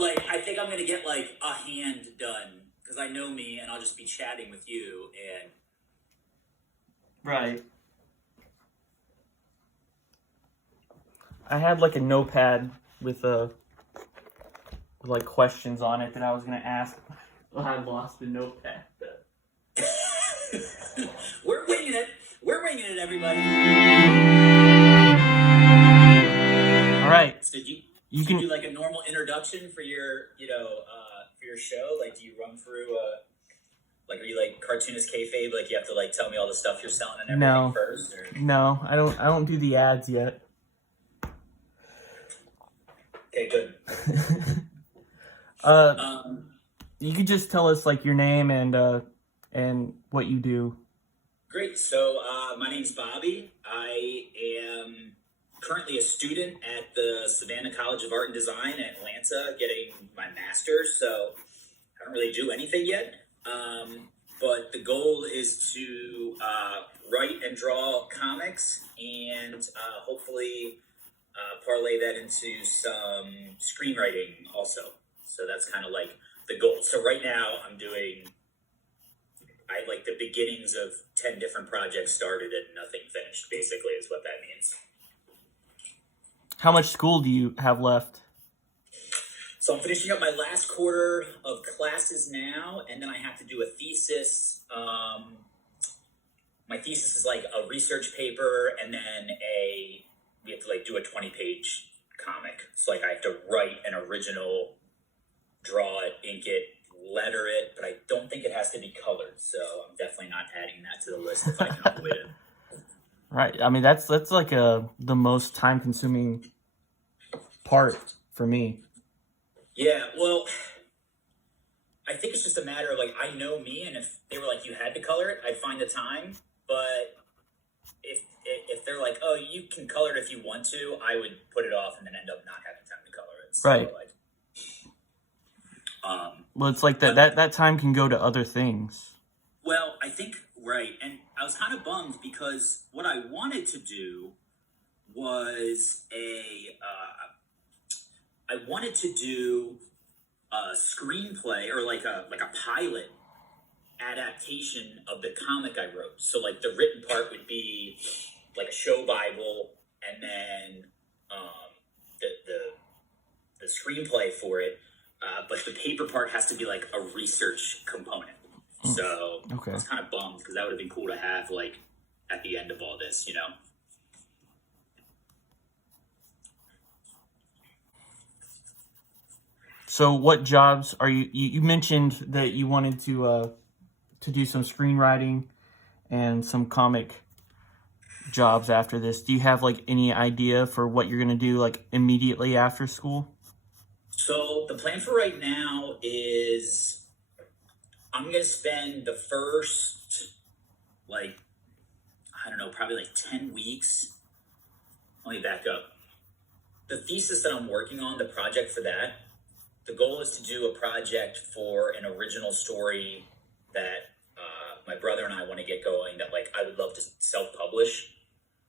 But like, I think I'm gonna get like a hand done because I know me, and I'll just be chatting with you. And Right. I had like a notepad with like questions on it that I was gonna ask. I lost the notepad. we're winging it. We're winging it, everybody. All right. So you can do like a normal introduction for your, for your show. Like, do you run through like, are you like cartoonist kayfabe? Like, you have to like tell me all the stuff you're selling and everything first? Or? No, I don't do the ads yet. Okay, good. You could just tell us like your name and what you do. Great. So my name's Bobby. I am currently a student at the Savannah College of Art and Design in Atlanta, getting my master's. So I don't really do anything yet. But the goal is to write and draw comics and hopefully parlay that into some screenwriting also. So that's kind of like the goal. So right now I like the beginnings of 10 different projects started and nothing finished, basically, is what that means. How much school do you have left? So I'm finishing up my last quarter of classes now, and then I have to do a thesis. My thesis is like a research paper, and then we have to like do a 20-page comic. So like I have to write an original, draw it, ink it, letter it, but I don't think it has to be colored, so I'm definitely not adding that to the list if I can avoid it. Right. I mean, that's like the most time-consuming part for me. Yeah, well, I think it's just a matter of like, I know me, and if they were like, you had to color it, I'd find the time. But if they're like, oh, you can color it if you want to, I would put it off and then end up not having time to color it. So, right. Like, well, it's like that time can go to other things. Well, I think, right. And I was kind of bummed because what I wanted to do was I wanted to do a screenplay or like a pilot adaptation of the comic I wrote. So like the written part would be like a show Bible, and then the screenplay for it. But the paper part has to be like a research component. So okay. I was kind of bummed because that would have been cool to have like at the end of all this, you know? So what jobs are you mentioned that you wanted to do some screenwriting and some comic jobs after this. Do you have like any idea for what you're going to do like immediately after school? So the plan for right now is I'm going to spend the first, like, I don't know, probably like 10 weeks. Let me back up. The thesis that I'm working on, the project for that, the goal is to do a project for an original story that my brother and I want to get going that like I would love to self-publish.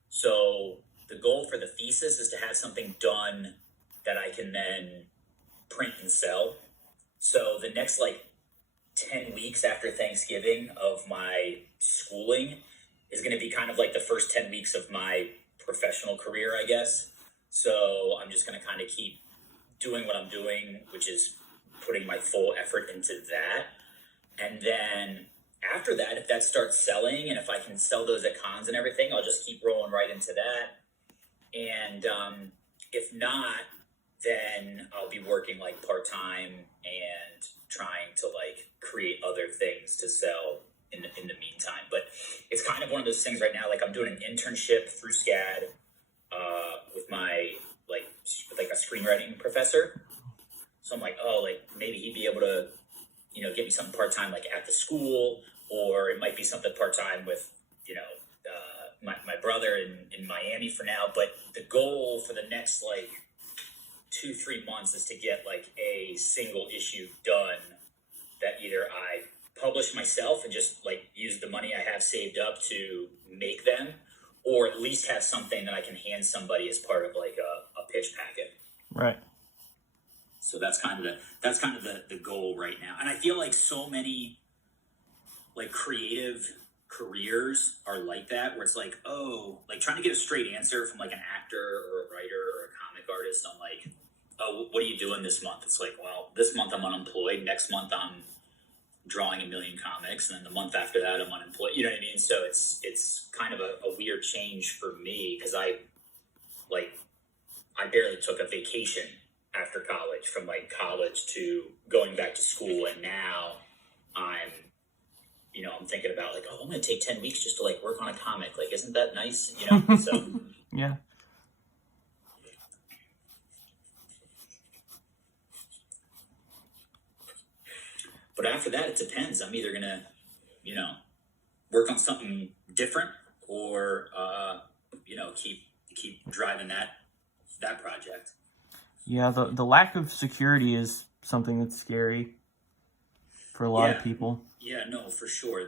So the goal for the thesis is to have something done that I can then print and sell. So the next like 10 weeks after Thanksgiving of my schooling is going to be kind of like the first 10 weeks of my professional career, I guess. So I'm just going to kind of keep doing what I'm doing, which is putting my full effort into that. And then after that, if that starts selling and if I can sell those at cons and everything, I'll just keep rolling right into that. And if not, then I'll be working like part-time and trying to like create other things to sell in the meantime. But it's kind of one of those things right now, like I'm doing an internship through SCAD with my like a screenwriting professor. So I'm like, oh, like maybe he'd be able to, you know, give me something part-time like at the school, or it might be something part-time with, you know, my brother in Miami for now. But the goal for the next like 2-3 months is to get like a single issue done that either I publish myself and just like use the money I have saved up to make them, or at least have something that I can hand somebody as part of like a pitch packet. Right. So that's kind of the goal right now. And I feel like so many like creative careers are like that, where it's like, oh, like trying to get a straight answer from like an actor or a writer or a comic artist on like, oh, what are you doing this month? It's like, well, this month I'm unemployed. Next month I'm drawing 1 million comics, and then the month after that I'm unemployed. You know what I mean? So it's kind of a weird change for me, because I barely took a vacation after college, from like college to going back to school, and now I'm thinking about like, oh, I'm going to take 10 weeks just to like work on a comic. Like, isn't that nice? So yeah. But after that, it depends. I'm either going to, work on something different, or, keep driving that project. Yeah, the lack of security is something that's scary for a lot of people. Yeah, no, for sure.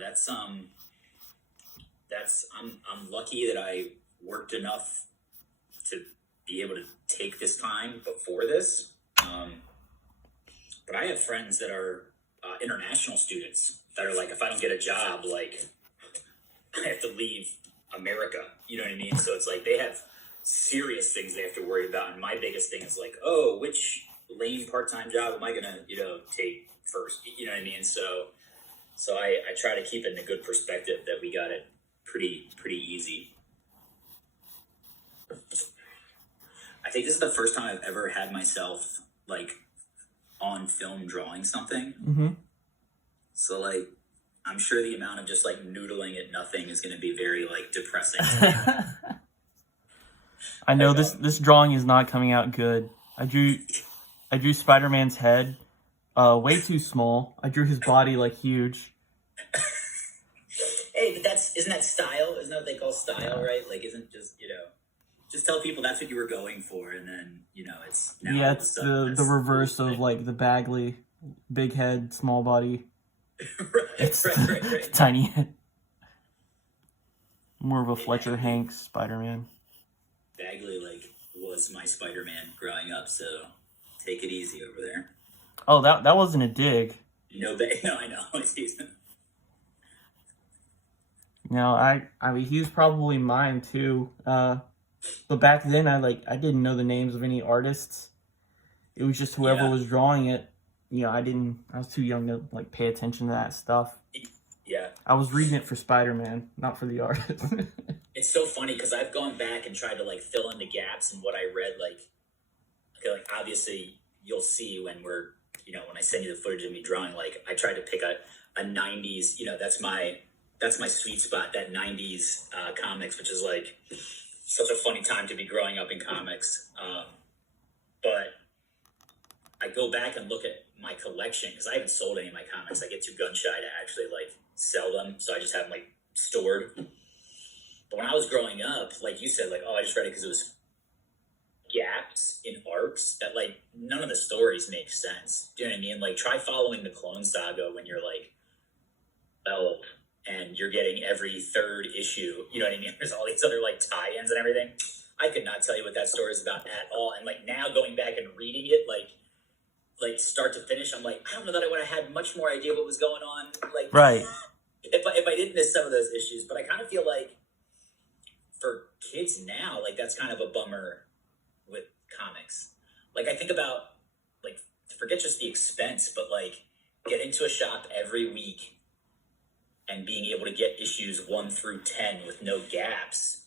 I'm lucky that I worked enough to be able to take this time before this. But I have friends that are international students that are like, if I don't get a job, like I have to leave America. You know what I mean? So it's like they have serious things they have to worry about. And my biggest thing is like, oh, which lame part-time job am I going to, take first? You know what I mean? So I try to keep it in a good perspective that we got it pretty easy. I think this is the first time I've ever had myself like on film drawing something. Mm-hmm. So like, I'm sure the amount of just like noodling at nothing is going to be very like depressing. I know this drawing is not coming out good. I drew Spider-Man's head way too small. I drew his body like huge. Hey, but isn't that style? Isn't that what they call style, right? Like, isn't just just tell people that's what you were going for, and then it's now. Yeah, it's the reverse of like the Bagley, big head, small body. right. Tiny head. More of a Fletcher Hanks Spider-Man. Bagley was my Spider-Man growing up, so take it easy over there. Oh, that wasn't a dig. No, I know. No, I mean, he was probably mine too. But back then, I didn't know the names of any artists. It was just whoever was drawing it. I was too young to like pay attention to that stuff. Yeah. I was reading it for Spider-Man, not for the artist. It's so funny because I've gone back and tried to like fill in the gaps in what I read. Like obviously you'll see when when I send you the footage of me drawing, like I tried to pick a 90s, that's my sweet spot, that 90s comics, which is like such a funny time to be growing up in comics. But I go back and look at my collection because I haven't sold any of my comics. I get too gun shy to actually like sell them, so I just have them like stored. But when I was growing up, like you said, like, oh, I just read it because it was gaps in arcs that like none of the stories make sense. Do you know what I mean? Like try following the Clone Saga when you're like 12 and you're getting every third issue. You know what I mean? There's all these other like tie-ins and everything. I could not tell you what that story is about at all. And like now going back and reading it, like start to finish, I'm like, I don't know that I would have had much more idea what was going on. Like, right. If I didn't miss some of those issues, but I kind of feel like for kids now, like that's kind of a bummer with comics. Like I think about like, forget just the expense, but like getting to a shop every week and being able to get issues 1 through 10 with no gaps.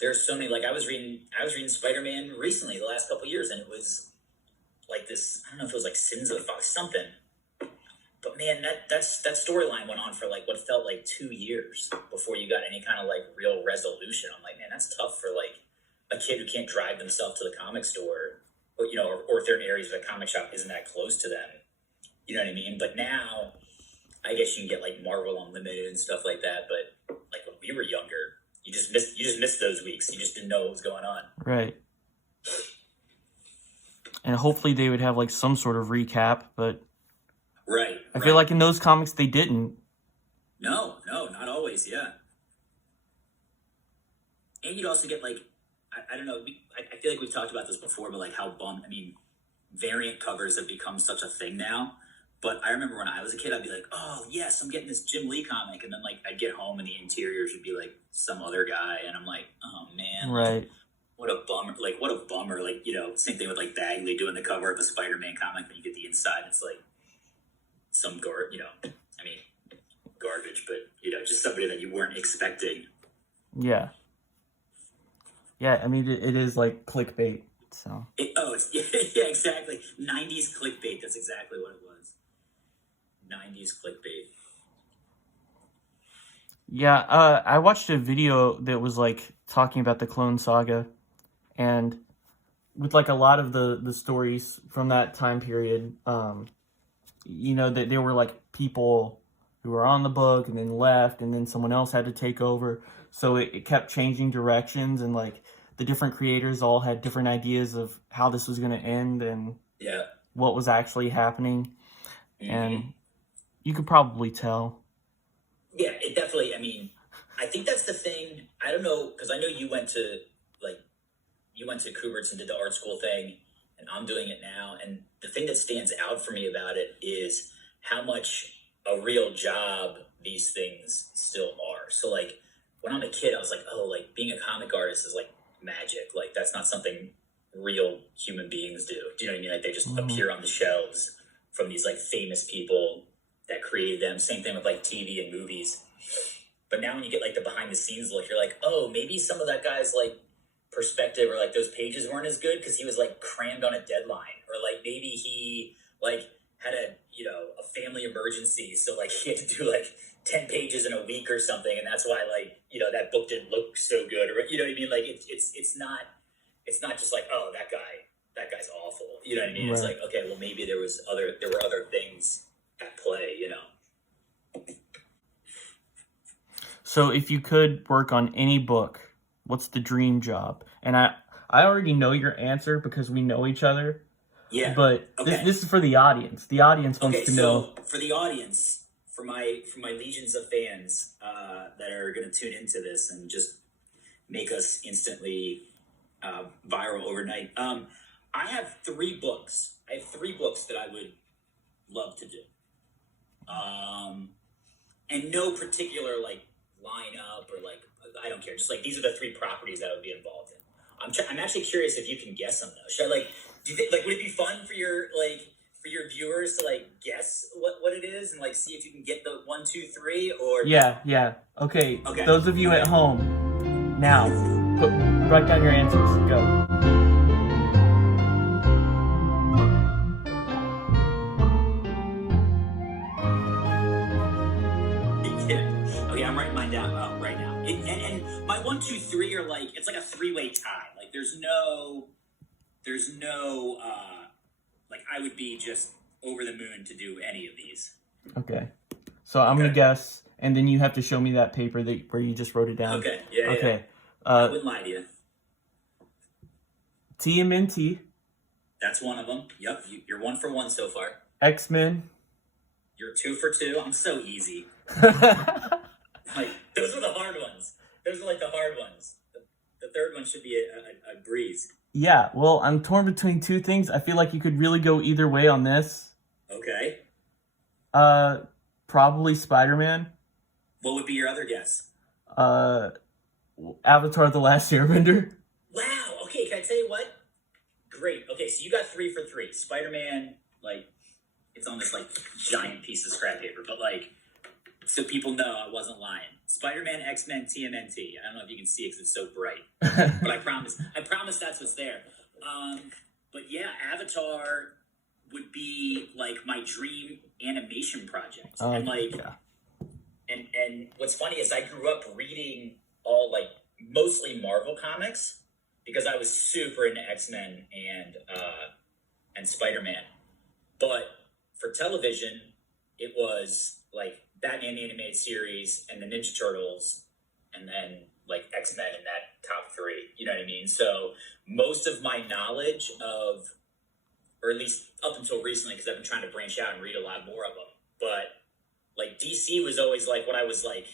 There's so many, like I was reading Spider-Man recently the last couple of years, and it was like this, I don't know if it was like Sins of the Fox, something. But man, that storyline went on for like what felt like 2 years before you got any kind of like real resolution. I'm like, man, that's tough for like a kid who can't drive themselves to the comic store, or or if they're in areas where the comic shop isn't that close to them. You know what I mean? But now, I guess you can get like Marvel Unlimited and stuff like that. But like when we were younger, you just missed those weeks. You just didn't know what was going on. Right. And hopefully they would have like some sort of recap, but right. I feel like in those comics they didn't. No, not always. Yeah. And you'd also get like, I don't know. I feel like we've talked about this before, but like how bummed. I mean, variant covers have become such a thing now. But I remember when I was a kid, I'd be like, oh, yes, I'm getting this Jim Lee comic. And then, like, I'd get home and the interiors would be, like, some other guy. And I'm like, oh, man. Right. What a bummer. Like, what a bummer. Like, you know, same thing with, like, Bagley doing the cover of a Spider-Man comic. Then you get the inside. It's, like, some, garbage, but, just somebody that you weren't expecting. Yeah. Yeah, I mean, it is, like, clickbait, so. Yeah, exactly. 90s clickbait. That's exactly what it was. 90s clickbait. Yeah, I watched a video that was like talking about the Clone Saga, and with like a lot of the stories from that time period, that there were like people who were on the book and then left, and then someone else had to take over. So it kept changing directions, and like the different creators all had different ideas of how this was going to end and what was actually happening. Mm-hmm. And you could probably tell. Yeah, it definitely, I think that's the thing. I don't know, because I know you went to Kubert's and did the art school thing, and I'm doing it now. And the thing that stands out for me about it is how much a real job these things still are. So, like, when I'm a kid, I was like, oh, like, being a comic artist is, like, magic. Like, that's not something real human beings do. Do you know what I mean? Like, they just appear on the shelves from these, like, famous people that created them. Same thing with like TV and movies. But now when you get like the behind the scenes look, you're like, oh, maybe some of that guy's like perspective or like those pages weren't as good because he was like crammed on a deadline, or like maybe he like had a family emergency, so like he had to do like 10 pages in a week or something, and that's why like that book didn't look so good, or you know what I mean? Like it's not just like, oh, that guy's awful. You know what I mean? Right. It's like, okay, well maybe there were other things at play, So if you could work on any book, what's the dream job? And I already know your answer because we know each other. Yeah. But okay. This is for the audience. The audience wants to know. So for the audience, for my legions of fans that are going to tune into this and just make us instantly viral overnight, I have 3 books. I have 3 books that I would love to do. And no particular like lineup or like, I don't care. Just like, these are the 3 properties that I would be involved in. I'm actually curious if you can guess them though. Should I like, do you think, like, would it be fun for your viewers to like guess what it is and like see if you can get the 1, 2, 3 or? Yeah. Okay. Those of you at home, now write down your answers. Go. Okay, I'm writing mine down right now. And my 1, 2, 3 are like, it's like a 3-way tie. Like there's no like I would be just over the moon to do any of these. Okay. So I'm gonna guess, and then you have to show me that paper where you just wrote it down. Okay. Yeah. Okay. I wouldn't lie to you. TMNT. That's one of them. Yep. You're 1 for 1 so far. X-Men. You're 2 for 2. I'm so easy. Like, those are the hard ones. Those are like the hard ones. The third one should be a breeze. Yeah, well, I'm torn between 2 things. I feel like you could really go either way on this. Okay. Probably Spider-Man. What would be your other guess? Avatar: The Last Airbender. Wow. Okay, can I tell you what? Great. Okay, so you got 3 for 3. Spider-Man, like, it's on this like giant piece of scrap paper, but like, so people know I wasn't lying. Spider-Man, X-Men, TMNT. I don't know if you can see it because it's so bright, but I promise that's what's there. But yeah, Avatar would be like my dream animation project, and like, and what's funny is I grew up reading all like mostly Marvel comics because I was super into X-Men and Spider-Man, but for television, it was like Batman the Animated Series and the Ninja Turtles, and then like X-Men in that top 3. You know what I mean? So most of my knowledge of, or at least up until recently, because I've been trying to branch out and read a lot more of them, but like DC was always like what I was like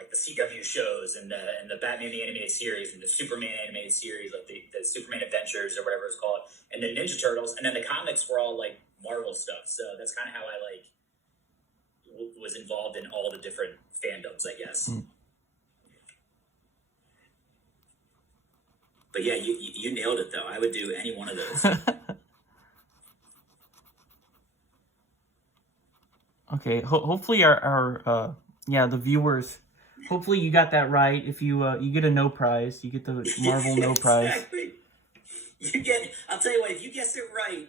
like the CW shows and the Batman the animated series and the Superman animated series, like the Superman Adventures or whatever it's called, and the Ninja Turtles, and then the comics were all like Marvel stuff. So that's kind of how I like was involved in all the different fandoms, I guess. But yeah, you nailed it though. I would do any one of those. Okay, hopefully our the viewers. Hopefully you got that right. If you you get a no prize, you get the Marvel no prize. Exactly. You get. I'll tell you what. If you guess it right,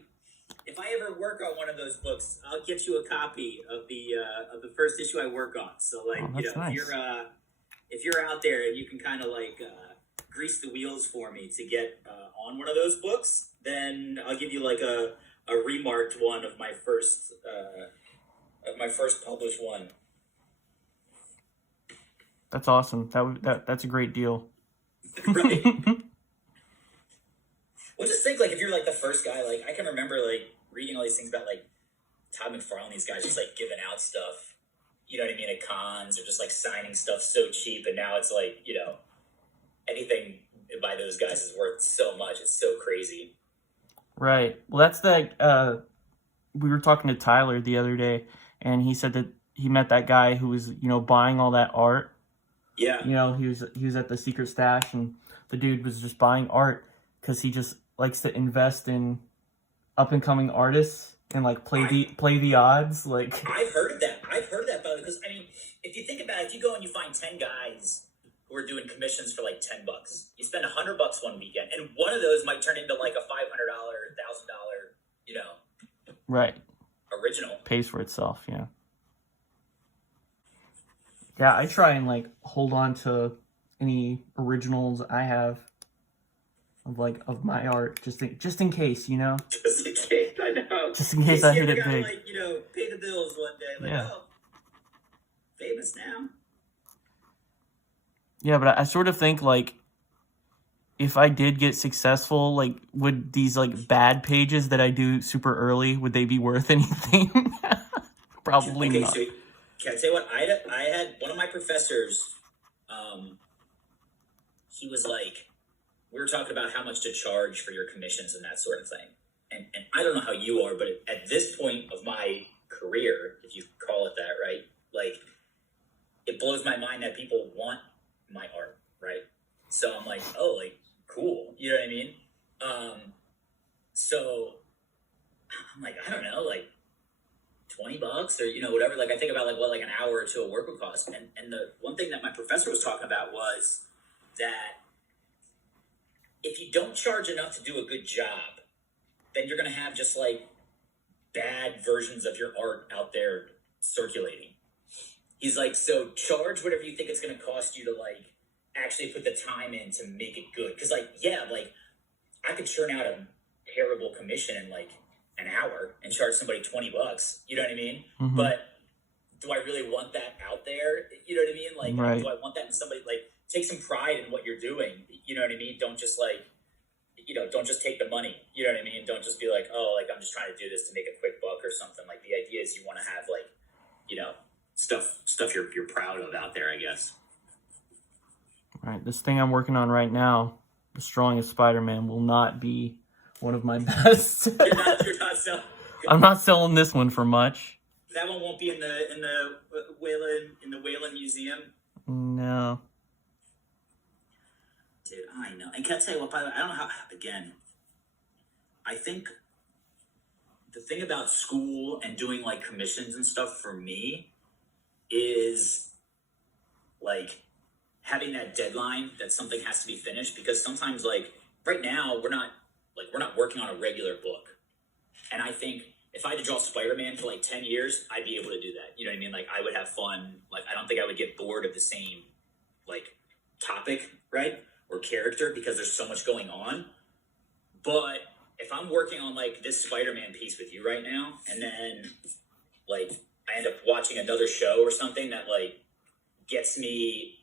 if I ever work on one of those books, I'll get you a copy of the first issue I work on. So like, nice. if you're out there and you can kind of like grease the wheels for me to get on one of those books, then I'll give you like a remarked one of my first published one. That's awesome. That's a great deal. Right. Well, just think, like, if you're, like, the first guy, like, I can remember, like, reading all these things about, like, Todd McFarlane, these guys just, like, giving out stuff, you know what I mean, at cons, or just, like, signing stuff so cheap, and now it's, like, you know, anything by those guys is worth so much. It's so crazy. Right. Well, that's the, we were talking to Tyler the other day, and he said that he met that guy who was, you know, buying all that art. Yeah. You know, he was at the secret stash, and the dude was just buying art because he just likes to invest in up and coming artists and like play the odds. Like I've heard that, because I mean, if you think about it, if you go and you find 10 guys who are doing commissions for like $10, you spend $100 one weekend, and one of those might turn into like a $500, $1,000, you know, right, original. Pays for itself. Yeah. Yeah, I try and like hold on to any originals I have of my art, just in case, you know. Just in case, I know. Just in case I hit it gotta, big. Like, you know, pay the bills one day. Like, yeah. Oh, famous now. Yeah, but I sort of think like if I did get successful, like would these like bad pages that I do super early, would they be worth anything? Probably okay, not. So can I tell you what? I had one of my professors, he was like, we were talking about how much to charge for your commissions and that sort of thing. And I don't know how you are, but at this point of my career, if you call it that, right? Like, it blows my mind that people want my art, right? So I'm like, oh, like, cool. You know what I mean? So I'm like, I don't know, like $20 or, you know, whatever. Like, I think about like what, like an hour or two of work would cost. And the one thing that my professor was talking about was that if you don't charge enough to do a good job, then you're going to have just like bad versions of your art out there circulating. He's like, so charge whatever you think it's going to cost you to like actually put the time in to make it good. Cause like, yeah, like I could churn out a terrible commission in like an hour and charge somebody $20. You know what I mean? Mm-hmm. But do I really want that out there? You know what I mean? Like, right. Do I want that in somebody? Like, take some pride in what you're doing. You know what I mean? Don't just like, you know, don't just take the money. You know what I mean? Don't just be like, oh, like I'm just trying to do this to make a quick buck or something. Like the idea is you want to have like, you know, stuff you're proud of out there, I guess. Right. This thing I'm working on right now, The Strongest Spider-Man, will not be one of my best. You're not selling. I'm not selling this one for much. That one won't be in the Waylon Museum. No. Dude, I know. And can I tell you what? By the way, I don't know how. Again, I think the thing about school and doing like commissions and stuff for me is like having that deadline that something has to be finished, because sometimes like right now we're not working on a regular book, and I think if I had to draw Spider-Man for like 10 years, I'd be able to do that. You know what I mean? Like I would have fun. Like I don't think I would get bored of the same like topic, right? Or character, because there's so much going on. But if I'm working on like this Spider-Man piece with you right now, and then like I end up watching another show or something that like gets me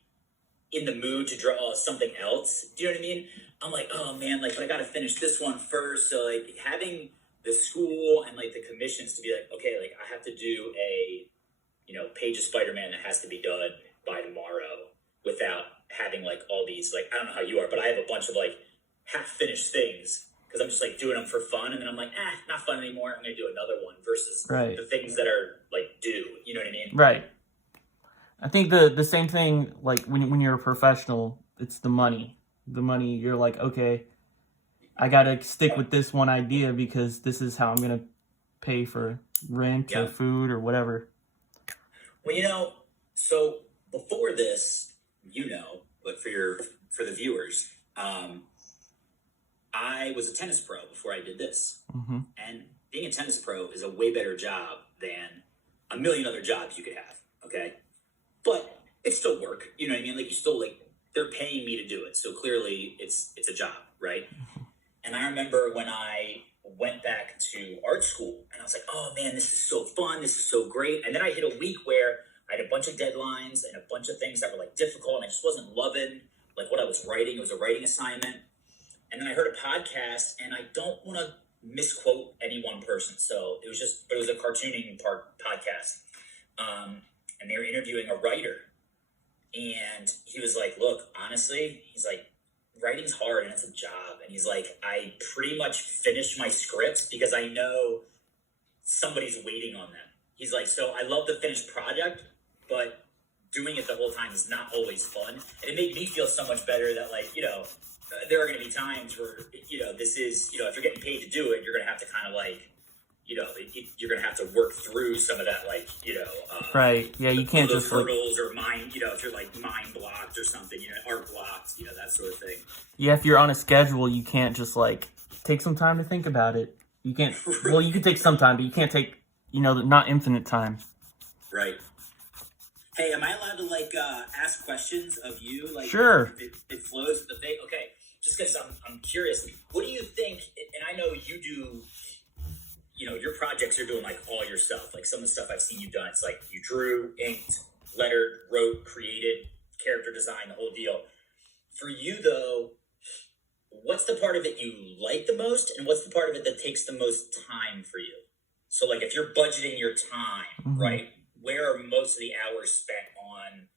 in the mood to draw something else, do you know what I mean? I'm like, oh man, like, but I gotta finish this one first. So like having the school and like the commissions to be like, okay, like I have to do a, you know, page of Spider-Man that has to be done by tomorrow. without having like all these, like, I don't know how you are, but I have a bunch of like half finished things because I'm just like doing them for fun, and then I'm like, not fun anymore. I'm gonna do another one versus the things that are like due. You know what I mean? Right. I think the same thing, like when you're a professional, it's the money. The money, you're like, okay, I gotta stick with this one idea because this is how I'm gonna pay for rent or food or whatever. Well, so before this, but for the viewers, I was a tennis pro before I did this. Mm-hmm. And being a tennis pro is a way better job than a million other jobs you could have, okay? But it's still work, you know what I mean? Like, you still, like, they're paying me to do it, so clearly it's a job, right? Mm-hmm. And I remember when I went back to art school, and I was like, oh man, this is so fun, this is so great. And then I hit a week where I had a bunch of deadlines and a bunch of things that were like difficult, and I just wasn't loving like what I was writing. It was a writing assignment. And then I heard a podcast, and I don't want to misquote any one person, so it was a cartooning podcast. And they were interviewing a writer, and he was like, look, honestly, he's like, writing's hard and it's a job. And he's like, I pretty much finish my scripts because I know somebody's waiting on them. He's like, so I love the finished project, but doing it the whole time is not always fun. And it made me feel so much better that, like, there are going to be times where, this is, if you're getting paid to do it, you're going to have to kind of like, you're going to have to work through some of that, like, right. Yeah, you can't just hurdles or mind, if you're like mind blocked or something, art blocked, that sort of thing. Yeah, if you're on a schedule, you can't just like take some time to think about it. You can't, well, you can take some time, but you can't take, not infinite time. Right. Hey, am I allowed to like ask questions of you? Like, sure. It flows with the thing. Okay, just because I'm curious. What do you think? And I know you do. Your projects you're doing like all yourself. Like some of the stuff I've seen you done, it's like you drew, inked, lettered, wrote, created, character design, the whole deal. For you though, what's the part of it you like the most, and what's the part of it that takes the most time for you? So like if you're budgeting your time, mm-hmm. right? Where are most of the hours spent on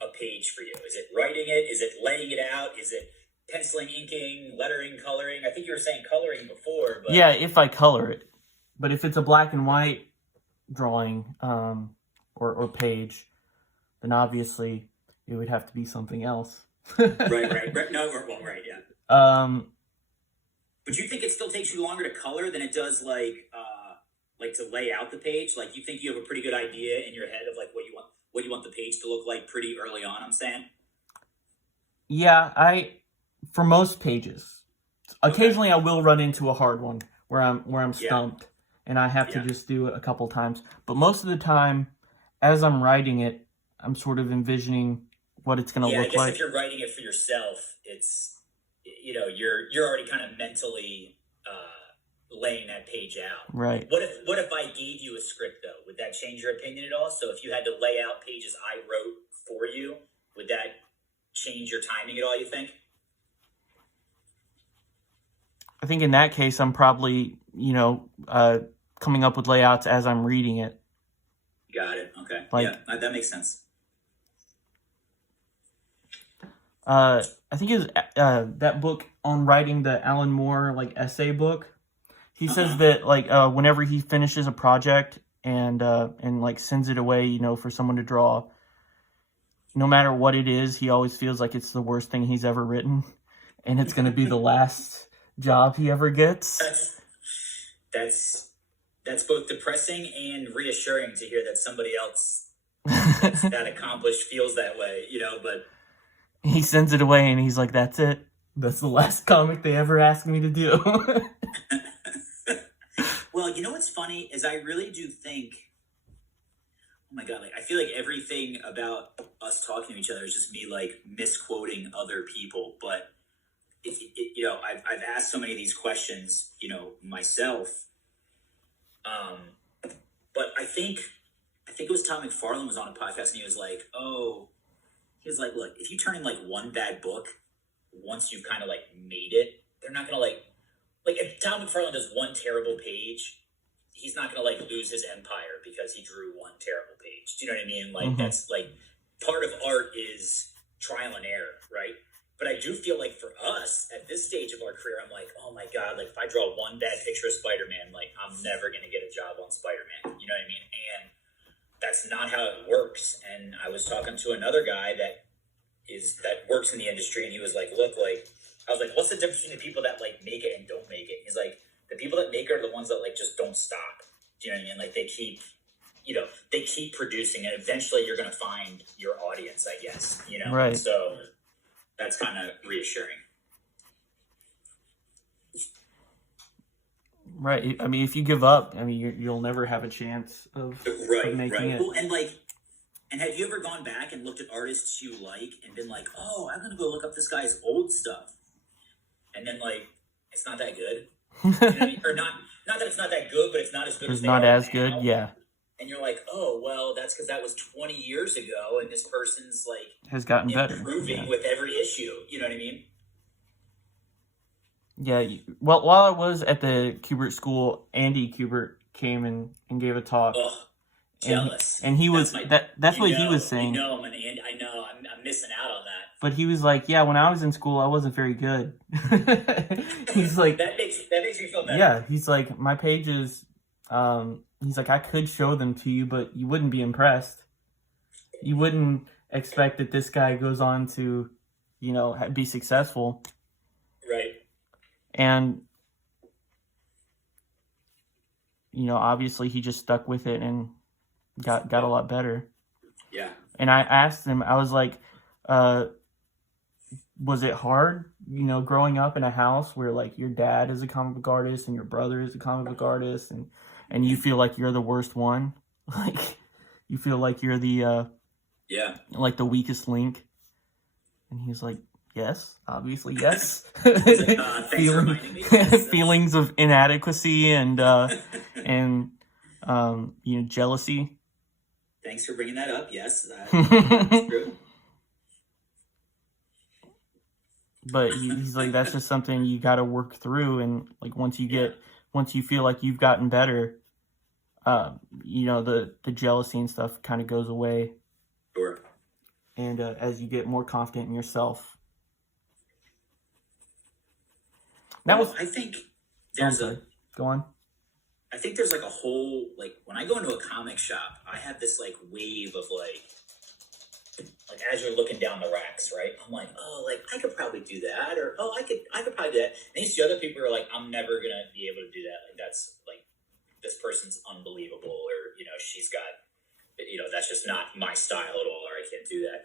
a page for you? Is it writing it? Is it laying it out? Is it penciling, inking, lettering, coloring? I think you were saying coloring before. But... yeah, if I color it. But if it's a black and white drawing or page, then obviously it would have to be something else. right. No, well, right, yeah. But you think it still takes you longer to color than it does like to lay out the page? Like, you think you have a pretty good idea in your head of like what you want the page to look like pretty early on, I'm saying? Yeah, for most pages. Occasionally I will run into a hard one where I'm stumped. Yeah. And I have to just do it a couple times. But most of the time, as I'm writing it, I'm sort of envisioning what it's going to look like. I guess if you're writing it for yourself, it's, you're already kind of mentally laying that page out. Right. What if I gave you a script, though? Would that change your opinion at all? So if you had to lay out pages I wrote for you, would that change your timing at all, you think? I think in that case, I'm probably, coming up with layouts as I'm reading it. Got it. Okay. That makes sense. I think it was that book on writing, the Alan Moore essay book. He says that whenever he finishes a project and sends it away, for someone to draw, no matter what it is, he always feels like it's the worst thing he's ever written, and it's going to be the last job he ever gets. That's both depressing and reassuring to hear that somebody else that's that accomplished feels that way, but he sends it away and he's like, that's it. That's the last comic they ever asked me to do. Well, what's funny is I really do think, oh my God, I feel like everything about us talking to each other is just me misquoting other people, but I've asked so many of these questions, myself. But I think it was Tom McFarlane was on a podcast, and he was like, look, if you turn in one bad book, once you've kind of made it, they're not gonna if Tom McFarlane does one terrible page, he's not gonna lose his empire because he drew one terrible page. Do you know what I mean? Mm-hmm. That's part of art is trial and error, right? But I do feel like for us at this stage of our career, I'm like, oh my God, like if I draw one bad picture of Spider-Man, like I'm never going to get a job on Spider-Man. You know what I mean? And that's not how it works. And I was talking to another guy that works in the industry, and he was like, look, like, I was like, what's the difference between the people that like make it and don't make it? He's like, the people that make it are the ones that like just don't stop. Do you know what I mean? Like they keep, they keep producing, and eventually you're going to find your audience, I guess, Right. So that's kind of reassuring. Right. I mean, if you give up, I mean, you'll never have a chance of making it. Well, and have you ever gone back and looked at artists you like and been like, oh, I'm going to go look up this guy's old stuff. And then like, it's not that good. You know what I mean? Or not that it's not that good, but it's not as good as It's not as good. Yeah. And you're like, oh, well, that's because that was 20 years ago, and this person's like has gotten better, improving with every issue. You know what I mean? Yeah. Well, while I was at the Kubert school, Andy Kubert came and gave a talk. Ugh, jealous. And he was that's what he was saying. I know. I'm missing out on that. But he was like, yeah, when I was in school, I wasn't very good. He's like, that makes me feel better. Yeah, he's like, my pages. He's like, I could show them to you, but you wouldn't be impressed. You wouldn't expect that this guy goes on to, be successful. Right. And, obviously he just stuck with it and got a lot better. Yeah. And I asked him, I was like, was it hard, growing up in a house where like your dad is a comic book artist and your brother is a comic book artist and you feel like you're the worst one? Like you feel like you're the like the weakest link? And he's like, yes, obviously, yes. Feelings of inadequacy and jealousy. Thanks for bringing that up. Yes, that's true. But he's like, that's just something you got to work through, and like once you feel like you've gotten better, the jealousy and stuff kind of goes away. Sure. And as you get more confident in yourself. I think there's go on. I think there's like a whole, like when I go into a comic shop, I have this like wave of like as you're looking down the racks, right? I'm like, oh, like I could probably do that, or oh, I could probably do that. And you see other people who are like, I'm never gonna be able to do that. Like that's like this person's unbelievable, or she's got, that's just not my style at all, or I can't do that.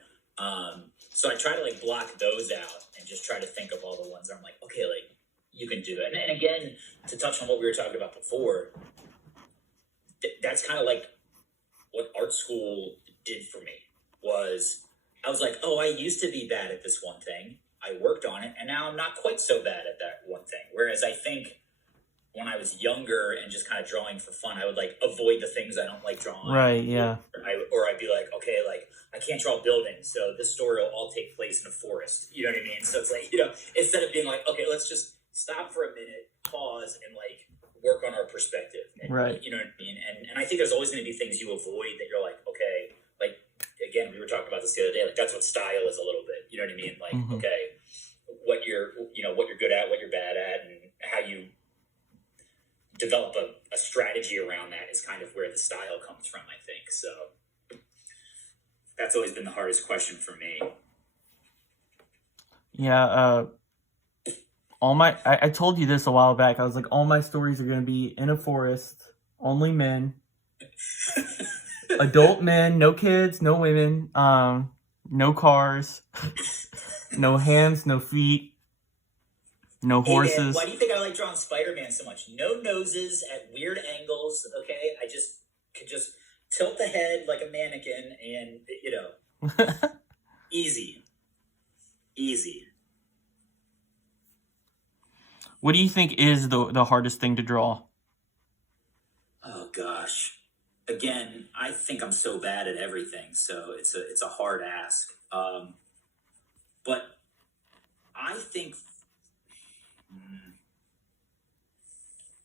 So I try to like block those out and just try to think of all the ones that I'm like, okay, like you can do it. And again, to touch on what we were talking about before, that's kind of like what art school did for me. Was I was like, oh, I used to be bad at this one thing. I worked on it, and now I'm not quite so bad at that one thing. Whereas I think when I was younger and just kind of drawing for fun, I would like avoid the things I don't like drawing. Right, yeah. Or I'd be like, okay, like I can't draw buildings, so this story will all take place in a forest. You know what I mean? So it's like, instead of being like, okay, let's just stop for a minute, pause, and like work on our perspective. And, right. You know what I mean? And I think there's always going to be things you avoid that you're like, okay, like, again, we were talking about this the other day. Like that's what style is a little bit. You know what I mean? Like, okay, what you're good at, what you're bad at, and how you develop a strategy around that is kind of where the style comes from, I think. So that's always been the hardest question for me. Yeah. I told you this a while back. I was like, all my stories are going to be in a forest, only men. Adult men, no kids, no women, no cars, no hands, no feet, no horses. Hey man, why do you think I like drawing Spider-Man so much? No noses at weird angles, okay? I just could just tilt the head like a mannequin and, easy. What do you think is the hardest thing to draw? Oh, gosh. Again, I think I'm so bad at everything, so it's a hard ask. But I think,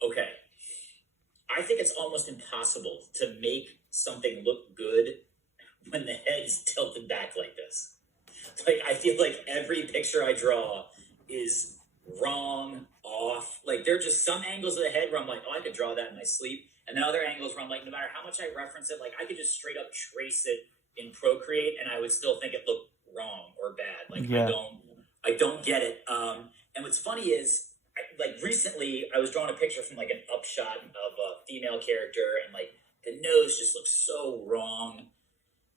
okay, I think it's almost impossible to make something look good when the head is tilted back like this. Like, I feel like every picture I draw is wrong, off. Like, there are just some angles of the head where I'm like, oh, I could draw that in my sleep. And then other angles where I'm like, no matter how much I reference it, like, I could just straight up trace it in Procreate and I would still think it looked wrong or bad. Like, Yeah. I don't get it. And what's funny is, like, recently I was drawing a picture from like an upshot of a female character, and like the nose just looks so wrong.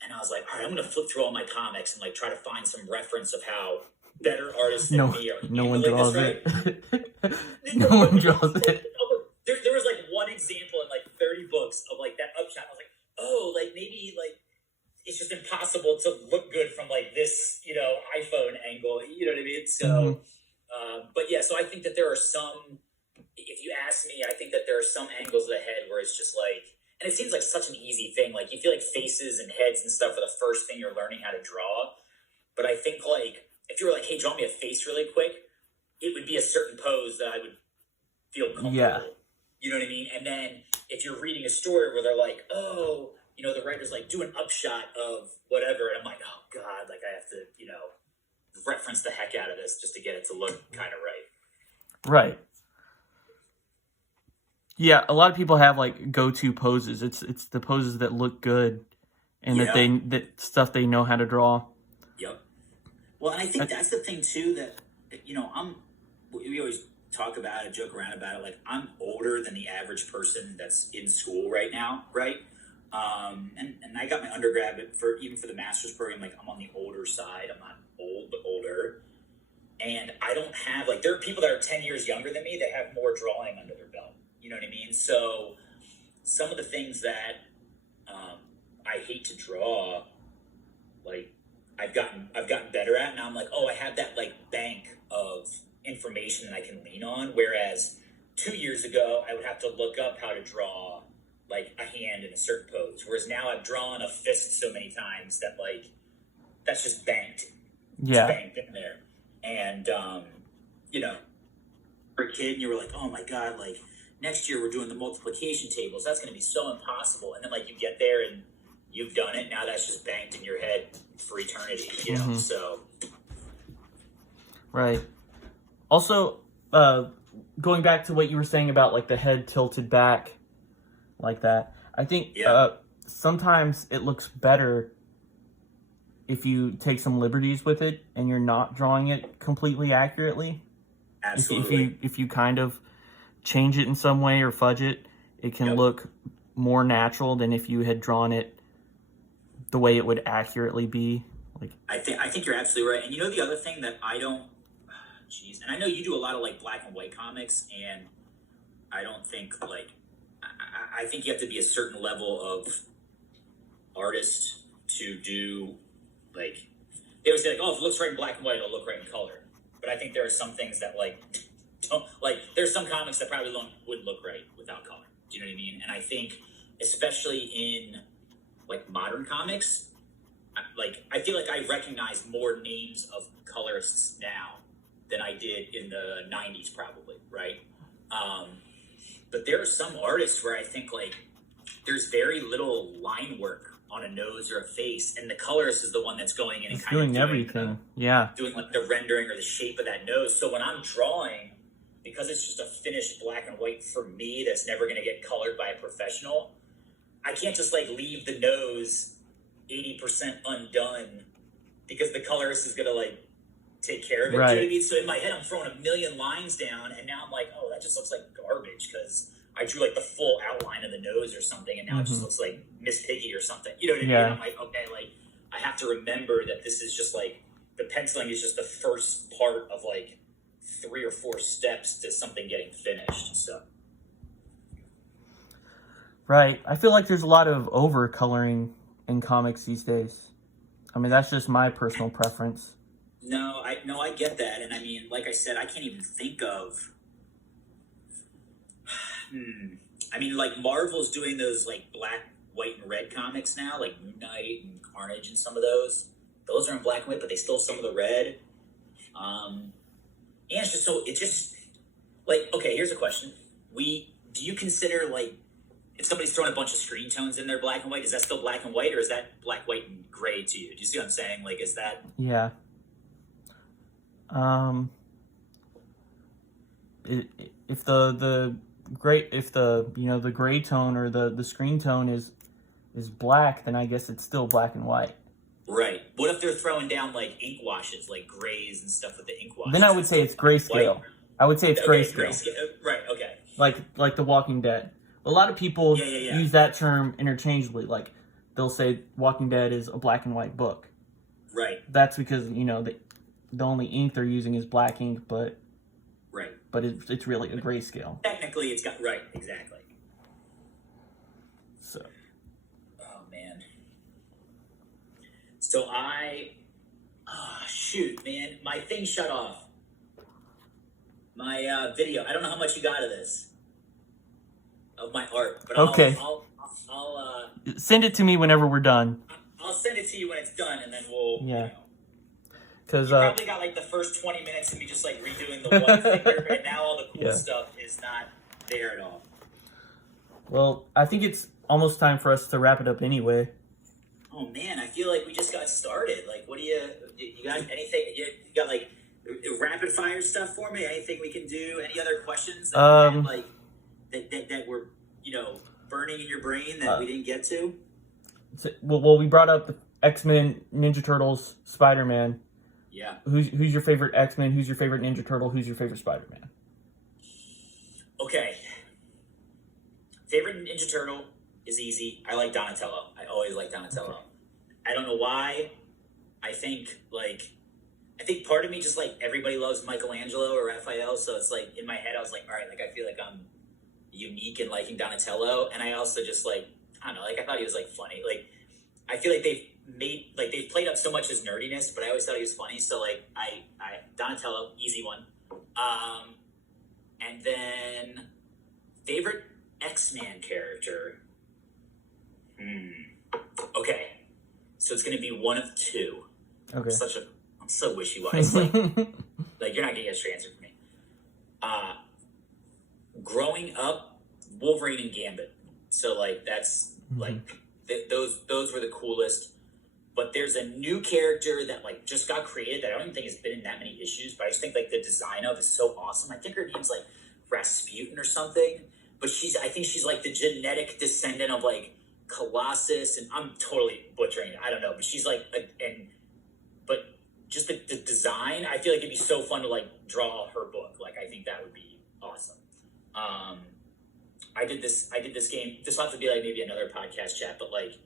And I was like, all right, I'm going to flip through all my comics and like try to find some reference of how better artists than me are. No one draws it. No one draws it. There was like one example in like 30 books of like that upshot. I was like, oh, like maybe like it's just impossible to look good from like this, you know, iPhone angle. You know what I mean? So, but yeah, so I think that there are some, if you ask me, I think that there are some angles of the head where it's just like, and it seems like such an easy thing. Like, you feel like faces and heads and stuff are the first thing you're learning how to draw. But I think like, if you were like, hey, draw me a face really quick, it would be a certain pose that I would feel comfortable. Yeah. You know what I mean? And then if you're reading a story where they're like, oh, you know, the writer's like, do an upshot of whatever. And I'm like, oh God, like I have to, you know, reference the heck out of this just to get it to look kind of right. Right. Yeah, a lot of people have like go-to poses. It's the poses that look good and that stuff they know how to draw. Yep. Well, and I think that's the thing too, that, you know, we always talk about it, joke around about it. Like, I'm older than the average person that's in school right now, right? And I got my undergrad, but even for the master's program, like, I'm on the older side. I'm not old, but older. And I don't have, like, there are people that are 10 years younger than me that have more drawing under their belt. You know what I mean? So some of the things that I hate to draw, like, I've gotten better at. Now I'm like, oh, I have that like bank of information that I can lean on. Whereas 2 years ago, I would have to look up how to draw like a hand in a certain pose. Whereas now I've drawn a fist so many times that like that's just banked. Yeah. It's banked in there. And you know, for a kid, and you were like, oh my God, like next year we're doing the multiplication tables. That's going to be so impossible. And then like you get there and you've done it. Now that's just banked in your head for eternity, you know? So. Right. Also, going back to what you were saying about like the head tilted back like that, I think sometimes it looks better if you take some liberties with it and you're not drawing it completely accurately. Absolutely. If you kind of change it in some way or fudge it, it can look more natural than if you had drawn it the way it would accurately be. Like, I think you're absolutely right. And you know, the other thing that I don't, and I know you do a lot of like black and white comics, and I don't think like, I think you have to be a certain level of artist to do, like, they would say like, oh, if it looks right in black and white, it'll look right in color. But I think there are some things that like, don't, like, there's some comics that probably wouldn't look right without color. Do you know what I mean? And I think, especially in like modern comics, like, I feel like I recognize more names of colorists now than I did in the 90s probably, right? But there are some artists where I think like there's very little line work on a nose or a face, and the colorist is the one that's going in and kind doing of doing everything. Doing like the rendering or the shape of that nose. So when I'm drawing, because it's just a finished black and white for me that's never going to get colored by a professional, I can't just like leave the nose 80% undone because the colorist is going to like take care of it. Right. Do you know what I mean? So in my head, I'm throwing a million lines down, and now I'm like, oh, that just looks like garbage because I drew like the full outline of the nose or something, and now it just looks like Miss Piggy or something. You know what I mean? I'm like, okay, like I have to remember that this is just like the penciling is just the first part of like 3 or 4 steps to something getting finished. So. Right. I feel like there's a lot of over coloring in comics these days. I mean, that's just my personal preference. No, I get that. And I mean, like I said, I can't even think of, I mean, like Marvel's doing those like black, white, and red comics now, like Moon Knight and Carnage and some of those. Those are in black and white, but they still have some of the red. And it's just so, like, okay, here's a question. Do you consider like if somebody's throwing a bunch of screen tones in their black and white, is that still black and white, or is that black, white, and gray to you? Do you see what I'm saying? Like, is that? Yeah. If the gray tone or the screen tone is black, then I guess it's still black and white. Right. What if they're throwing down like ink washes, like grays and stuff with the ink washes? Then I would say it's grayscale. White? I would say it's grayscale. Right. Okay. Like The Walking Dead. A lot of people use that term interchangeably. Like they'll say Walking Dead is a black and white book. Right. That's because the only ink they're using is black ink, but it's really a grayscale. Technically, it's got right, exactly. So. Oh man. So shoot, man, my thing shut off. My video. I don't know how much you got of this, of my art, but okay. I'll send it to me whenever we're done. I'll send it to you when it's done, and then we'll. Yeah. Because you probably got like the first 20 minutes of me just like redoing the one finger, and now all the cool stuff is not there at all. Well, I think it's almost time for us to wrap it up anyway. Oh man, I feel like we just got started. Like, what do you got? Anything? You got like rapid fire stuff for me? Anything we can do? Any other questions that you had, that were burning in your brain that we didn't get to? Well, we brought up the X-Men, Ninja Turtles, Spider-Man. Yeah. Who's your favorite X-Men? Who's your favorite Ninja Turtle? Who's your favorite Spider-Man? Okay. Favorite Ninja Turtle is easy. I like Donatello. I always like Donatello. Okay. I don't know why. I think part of me just like everybody loves Michelangelo or Raphael, so it's like in my head I was like, all right, like I feel like I'm unique in liking Donatello, and I also just like I don't know, like I thought he was like funny. Like I feel like they've played up so much his nerdiness, but I always thought he was funny. So like I Donatello, easy one. And then favorite X-Man character. Okay. So it's gonna be one of two. Okay. I'm so wishy-washy. like you're not gonna get a straight answer from me. Growing up, Wolverine and Gambit. So like that's like those were the coolest. But there's a new character that like just got created that I don't even think has been in that many issues. But I just think like the design of is so awesome. I think her name's like Rasputin or something. But I think she's like the genetic descendant of like Colossus, and I'm totally butchering it. I don't know, but she's like, but just the design, I feel like it'd be so fun to like draw her book. Like I think that would be awesome. I did this game. This will have to be like maybe another podcast chat, but like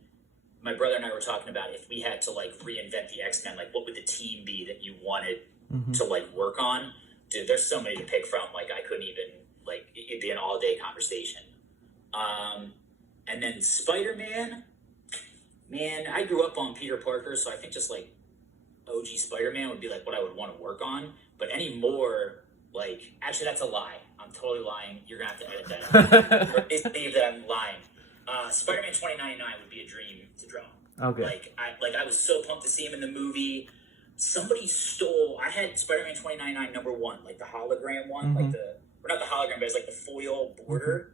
my brother and I were talking about if we had to like reinvent the X-Men, like what would the team be that you wanted to like work on? Dude, there's so many to pick from. Like I couldn't even like it'd be an all day conversation. And then Spider-Man, man, I grew up on Peter Parker, so I think just like OG Spider-Man would be like what I would want to work on. But any more, like, actually that's a lie. I'm totally lying. You're gonna have to edit that out. Or at least believe that I'm lying. Spider-Man 2099 would be a dream to draw. Okay. I was so pumped to see him in the movie. Somebody stole. I had Spider-Man 2099 #1, like the hologram one, like not the hologram, but it's like the foil border.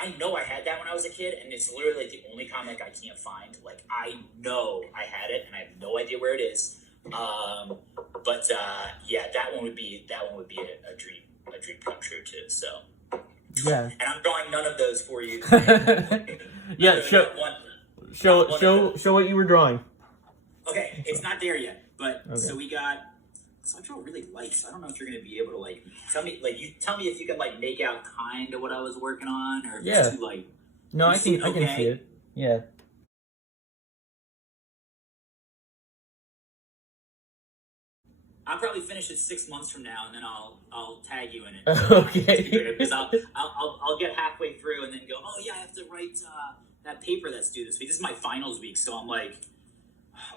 I know I had that when I was a kid, and it's literally like the only comic I can't find. Like I know I had it, and I have no idea where it is. But that one would be a dream come true too. So yeah, and I'm drawing none of those for you. Yeah, show what you were drawing. Okay, it's not there yet, but so we got. So I draw really light, so I don't know if you're gonna be able to like tell me if you can like make out kind of what I was working on, or if it's too light. No, I can see it. Yeah. I'll probably finish it 6 months from now, and then I'll tag you in it. Okay. Because I'll get halfway through and then go, oh yeah, I have to write that paper that's due this week. This is my finals week, so I'm like,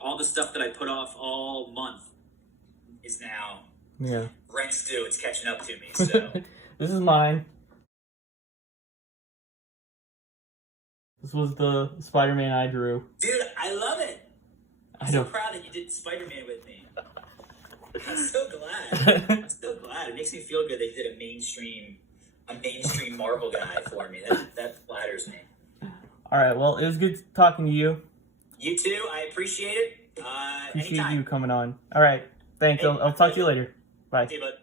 all the stuff that I put off all month is now rent's due. It's catching up to me. So this is mine. This was the Spider-Man I drew. Dude, I love it. I'm so proud that you did Spider-Man with me. I'm so glad. It makes me feel good that you did a mainstream Marvel guy for me. That flatters me. All right. Well, it was good talking to you. You too. I appreciate it. Appreciate Anytime. you coming on. All right. Thanks. Hey, I'll talk to you later. Bye. See you, bud.